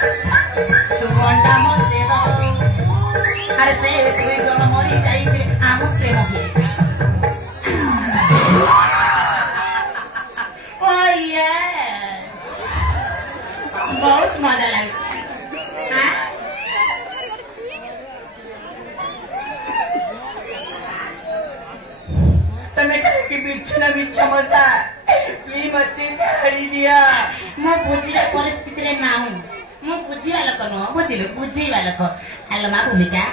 तू अंडा मते दो अरे से दुई जन मरी जाइए आम प्रेम किए बहुत मजा लगे तुम्हें कहे कि बिच्छा बिच्छा मजा प्लीज मत छाड़ी दिया मु बुझिला परिस्थिति रे ना हूं मु बुझिवा लोक नो बुझिलो बुझिवा लोक हेलो मा भूमिका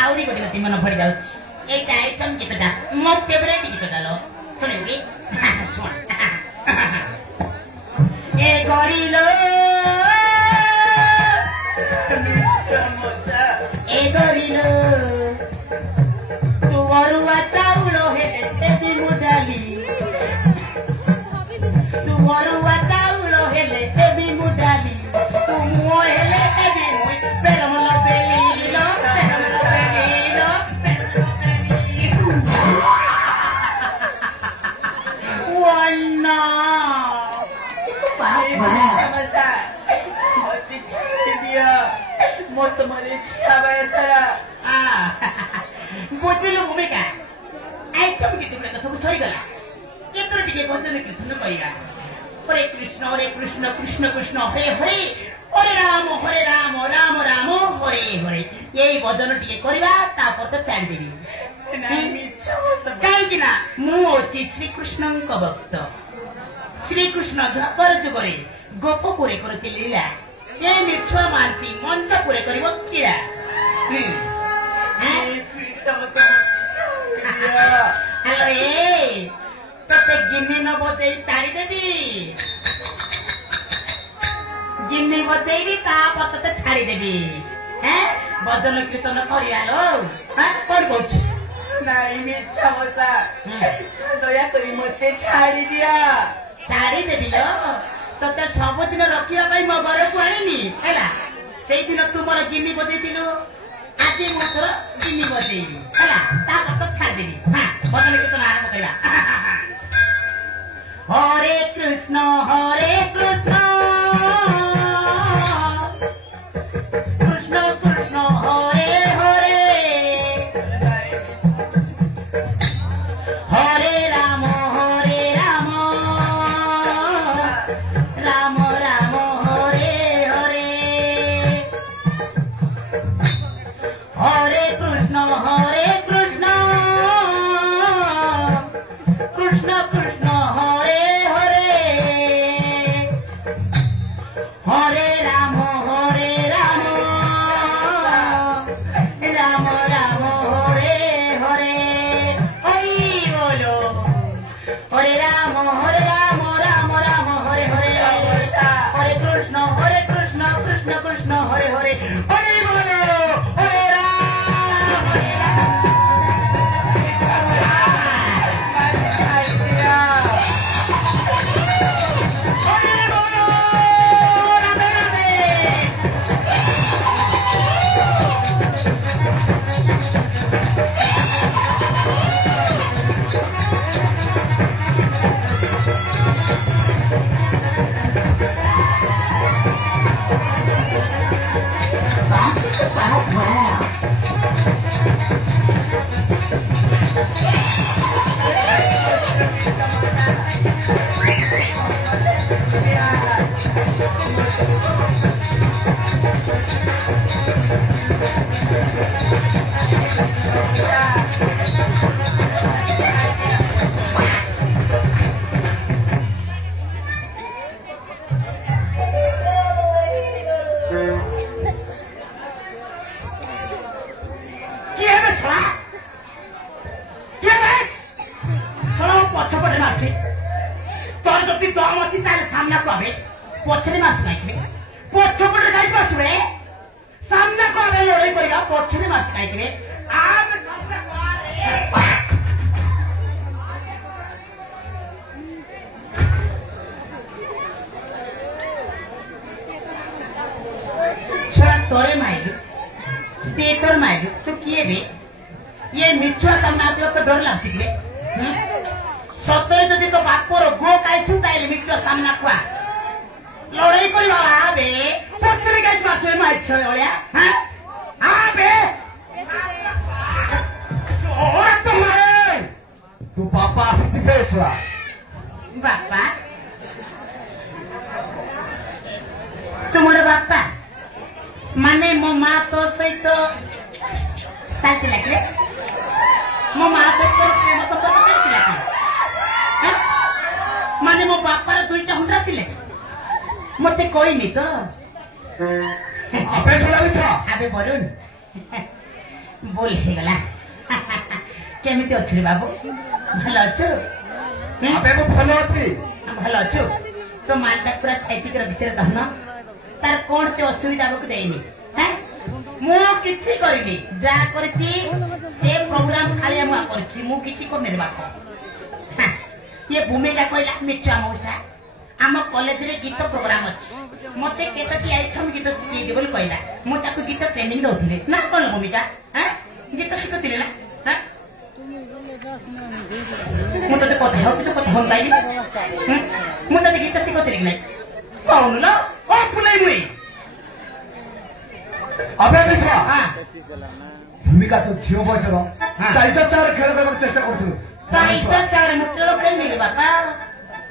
आउरी गोटे गति मन पड़ जाउछ एटा आइटम गीतटा मो फेवरेट गीतटा लो सुनिबी सुन ए गरीलो ए गरीलो तू अरुआ चाउल हेले तेबी मुडाली तू अरुआ चाउल हेले तेबी मुडाली तू मुओ हेले तेबी मुई पेरमलो बेलीलो पेरमलो बेलीलो वन्ना चिकू बाबा मजा मत छाड़ दिया मत मरे छियावा सारा बुझिलु भूमिका आइटम गीत गुड़ा सब सही गला केतर टिके भजन कीर्तन कइरा हरे कृष्ण कृष्ण कृष्ण हरे हरे हरे राम राम राम हरे हरे यही भजन टिके करिवा तापर तो त्याग देबी कहीं ना मु होची श्री कृष्ण भक्त श्री कृष्ण द्वापर जुगरे गोपपुरे करती लीला ये मिछुआ मानती मंच पुरे करिवो कीड़ा हेलो ए तते गिन्नी न बजे तारी देबी गिन्नी बजेबी तापर तते छाड़ी देबी हैं भजन कीर्तन करिया लो हां कोन कहछ नाई मिछा मजा दया करी मते छाड़ी दिया छाड़ी देबी लो तते सब दिन रखिया पई म घर को आइनी हैला सेई दिन तुमर गिन्नी बजे दिलो आज मोर गिन्नी बजेबी हैला तापर तो छाड़ देबी हां भजन कीर्तन आरंभ करिया हरे कृष्ण कृष्ण कृष्ण हरे हरे हरे राम राम राम हरे हरे हरे कृष्ण कृष्ण कृष्ण कृष्ण हरे हरे हरे राम राम राम हरे हरे हरि बोलो हरे राम राम राम हरे हरे हरे कृष्ण कृष्ण कृष्ण हरे हरे हरि बोलो हरे राम पछपटे मार्चे तोर जति दम अच्छी सामना को आवे पछरे मार्च काइबे पछपटे काइ पछबे सामना को आवे लड़ाई करिया पछरे मार्च काइबे आम सामना को आरे छा तोरे माइलु तेतर माइलु तो किए बे ये मिछुआ सामना आसलो तो डर लागछि के सतरे जदि तो बापर गो काइछु ताइले मिछुआ सामना कुआ लड़ाई करिवा आबे पछरे काइ ମିଛ ଭଳିଆ ଆବେ ତୁ ବାପା ଆସିଛି ବେଶୁଆ ବାପା ତୁମର ବାପା ମାନେ ମୋ ମା ତୋ ସହିତ ଚାଲିଥିଲା କି ମୋ ମା ସହିତ ପ୍ରେମ ସମ୍ପର୍କ ଚାଲିଥିଲା କି ମାନେ ମୋ ବାପାର ଦୁଇଟା ହୁଣ୍ଡା ଥିଲେ ମତେ କହିନି ତ ଆବେ ବରୁଣ ଭୁଲ ହେଇଗଲା କେମିତି ଅଛୁ ରେ ବାବୁ ଭଲ ଅଛୁ ଭଲ ଅଛି ଭଲ ଅଛୁ ତୋ ମାଟା ପୁରା ସାଇତିକି ରଖିଛି ରେ ଧନ ତାର କୌଣସି ଅସୁବିଧା ଆମକୁ ଦେଇନି ମୁଁ କିଛି କରିନି ଯାହା କରିଛି ସେ ପ୍ରୋଗ୍ରାମ ଖାଲି ମୁଁ କରିଛି ମୁଁ କିଛି କରିନି ରେ ବାପ ये भूमिका कहला मिच्छा मौसा आम कॉलेज रे गीत प्रोग्राम अछि मते केतटी आइटम गीत सिखै दे बोल कहला मु ताको गीत ट्रेनिंग दउथिले ना कोन भूमिका गीत सिखतिले ना मु तते कथा हो तो कथा होन लाइबी मु तते गीत सिखतिले नै कोन ना ओ पुलाई मुई अबे मिच्छा भूमिका तो झियो बयसर दायित्व चार खेल करबार चेष्टा करथु दायित्व चार मुकेलो खेलनी बापा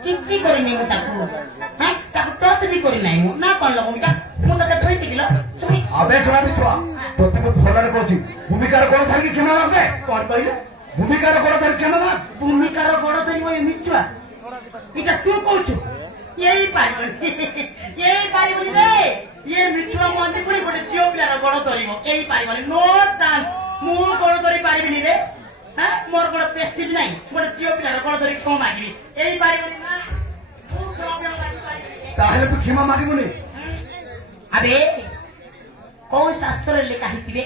किछि करिनी मु ताकू ताकू टच भी करि नाही मु ना कोन भूमिका मु तते थई टिकलो सुनी अबे सुना मिच्छा तोते मु भलरे कहछि भूमिकार गोड़ धरि क्षमा मागबे कोन कहले भूमिकार गोड़ धरि क्षमा माग भूमिकार गोड़ धरि ओय मिच्छा इटा तू कहछु यही पारिबनी रे ये मिच्छा मंदी पुरी गोटे जियो पिलार गोड़ धरिबो एही पारिबनी नो चांस मु गोड़ धरि पारिबिनी रे मोर गोड़ पेस्टिज नाही गोटे जियो पिलार गोड़ धरि क्षमा मागिबी एही पारिबनी ना मु क्षमा मागि ताहेले तू क्षमा मागिबुनी अबे कोन शास्त्र लेखा हितिबे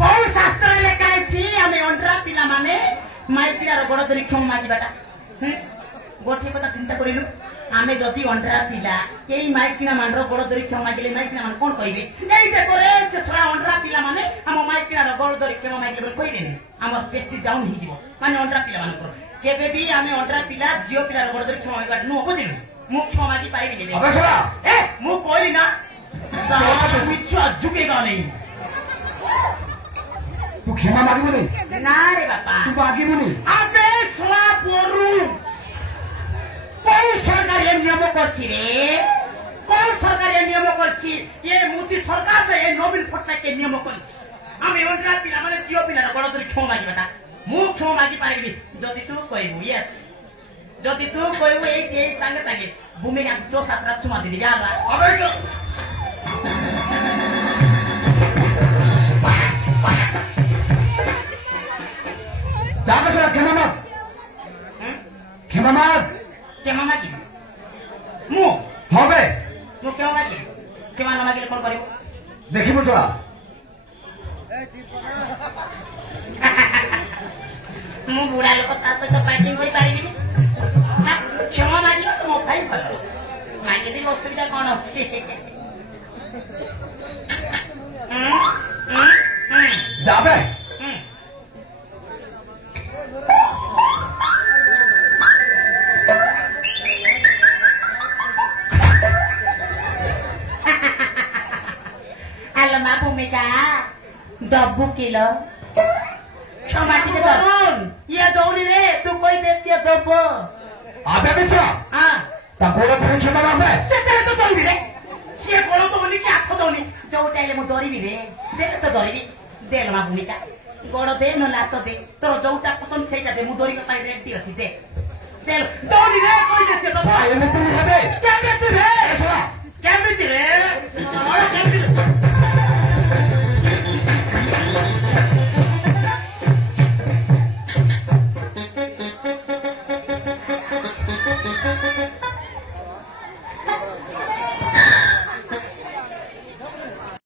कोन शास्त्र लेखा अछि आमे अंडरा पिला माने माई पिलार गोड़ धरि क्षमा मागिबाटा गोटे कथा चिंता करिलु आमे जदि अंडरा पिला एई माई पिला मानरो गोड़ धरि क्षमा मागिले माई पिला मान कोन कहिबे एई जे तोरे से सरा अंडरा पिला माने हम माई पिलार गोड़ धरि क्षमा मागिले बोल कहिबे हमर पेस्टिज डाउन हि दिबो माने अंडरा पिला मान केबे भी आमे अंडरा पिला जियो पिलार गोड़ धरि क्षमा मागिबा नु होदिलु मु क्षमा मागि पाइबे ने अबे सुना मु कहली ना साला मिच्छा झुकेगा नहीं तू क्षमा मागिबुनी ना रे बापा तू मागिबुनी अबे सोला बोरू कोन सरकार ये नियम करछि रे कोन सरकार ये नियम करछि ये मोदी सरकार रे ये नवीन पटनायक के नियम करछि आमे अंडरा पिला माने जियो पिला गोड़ धरि क्षमा मागिबाटा मु क्षमा मागि पारिबी जदि तू कहबू यस जदि तू कहबू ए संगे संगे भूमिका तो सातरा चुमा दे दिबा अबे जाबे सुना क्षमा माग क्षमा मागि मु হবে मु क्षमा मागि क्षमा न मागिले कोन करिवो देखिबो छोड़ा मु बुढ़ा लोक ता सहित फाइटिंग करि पारिबिनी क्षमा मागिले तो मो भाई भल मागिले असुविधा कोन अछि जाबे हेलो मा भूमिका डब्बू किलो क्षमा टिके दरुन ये दौड़ी रे तू कोई देसी दब्बो अबे मित्र हां ता गोड़ धरि क्षमा मागबे सेते तो दौड़ी रे से गोड़ तो बोली कि आखो दौनी जो टाइले मु दौड़ीबी रे दे तो दौड़ीबी दे मा भूमिका गोड़ दे न लात दे तोर जोटा पसंद सेटा दे मु दौड़ी का पाई रेडी अछि दे दे दौड़ी रे कोई देसी दब्बो एने तू हेबे केमिति रे